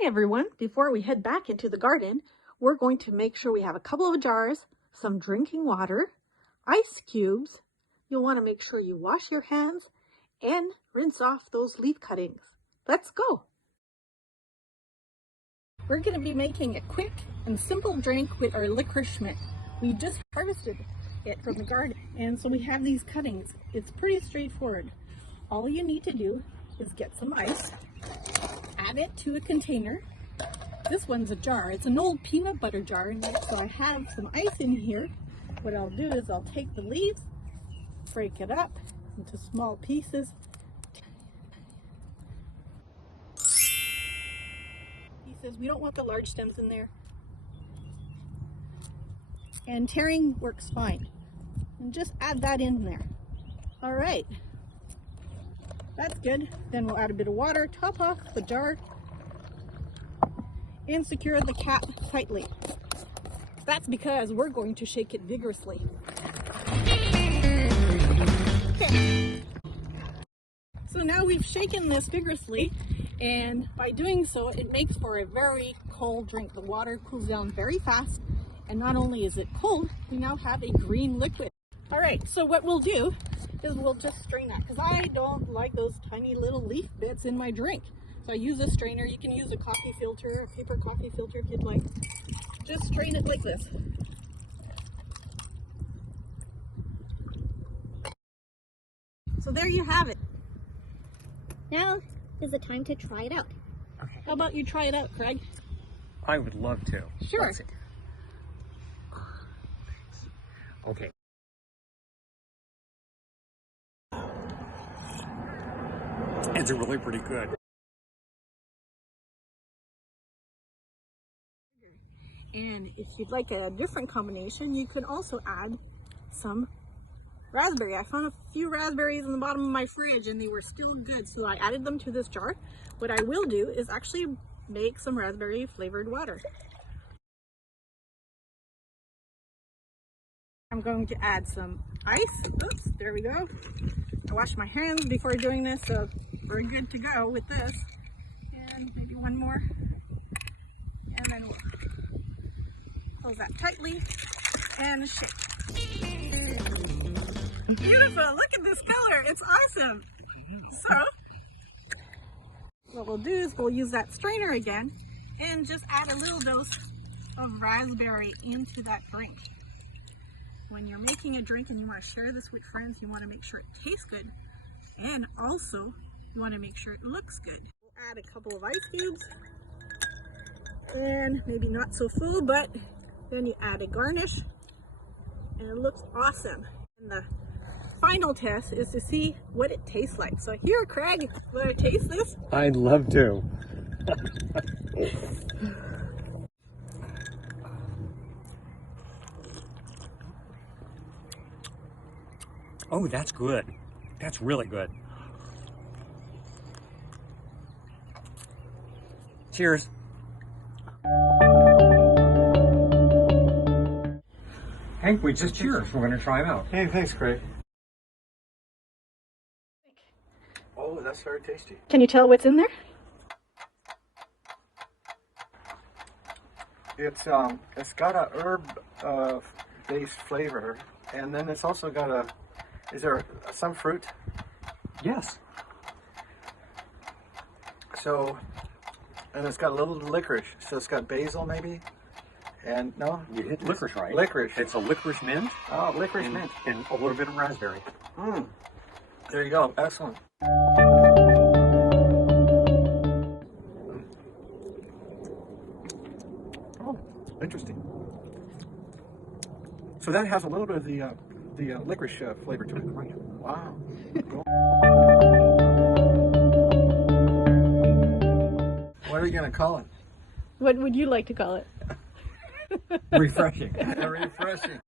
Hi everyone, before we head back into the garden, we're going to make sure we have a couple of jars, some drinking water, ice cubes. You'll want to make sure you wash your hands and rinse off those leaf cuttings. Let's go! We're going to be making a quick and simple drink with our licorice mint. We just harvested it from the garden, and so we have these cuttings. It's pretty straightforward. All you need to do is get some ice, add it to a container. This one's a jar. It's an old peanut butter jar, so I have some ice in here. What I'll do is I'll take the leaves, break it up into small pieces. We don't want the large stems in there. And tearing works fine. And just add that in there. All right. That's good. Then we'll add a bit of water, top off the jar, and secure the cap tightly. That's because we're going to shake it vigorously. Okay. So now we've shaken this vigorously, and by doing so, it makes for a very cold drink. The water cools down very fast, and not only is it cold, we now have a green liquid. All right, so what we'll do is we'll just strain that, because I don't like those tiny little leaf bits in my drink. So I use a strainer. You can use a coffee filter, a paper coffee filter if you'd like. Just strain it like this. So there you have it. Now is the time to try it out. Okay. How about you try it out, Craig? I would love to. Sure. Let's see. Okay. It's really pretty good. And if you'd like a different combination, you can also add some raspberry. I found a few raspberries in the bottom of my fridge and they were still good, so I added them to this jar. What I will do is actually make some raspberry flavored water. I'm going to add some ice. Oops, there we go. I washed my hands before doing this, so we're good to go with this. And maybe one more. And then we'll close that tightly and shake. Beautiful, look at this color, it's awesome. So, what we'll do is we'll use that strainer again and just add a little dose of raspberry into that drink. When you're making a drink and you want to share this with friends, you want to make sure it tastes good, and also you want to make sure it looks good. We'll add a couple of ice cubes, and maybe not so full, but then you add a garnish, and it looks awesome. And the final test is to see what it tastes like. So here, Craig, will I taste this? I'd love to. Oh, that's good. That's really good. Cheers. Hank, we just cheers. We're going to try them out. Hey, thanks, Craig. Oh, that's very tasty. Can you tell what's in there? It's got a herb based flavor, and then it's also got a. Is there some fruit? Yes. So, and it's got a little licorice. So it's got basil, maybe. And no, You hit licorice, right? Licorice. It's a licorice mint. Oh, licorice mint. And a little bit of raspberry. There you go. Excellent. Oh, interesting. So that has a little bit of the licorice flavor to it. Wow. What are you going to call it? What would you like to call it? Refreshing. Refreshing.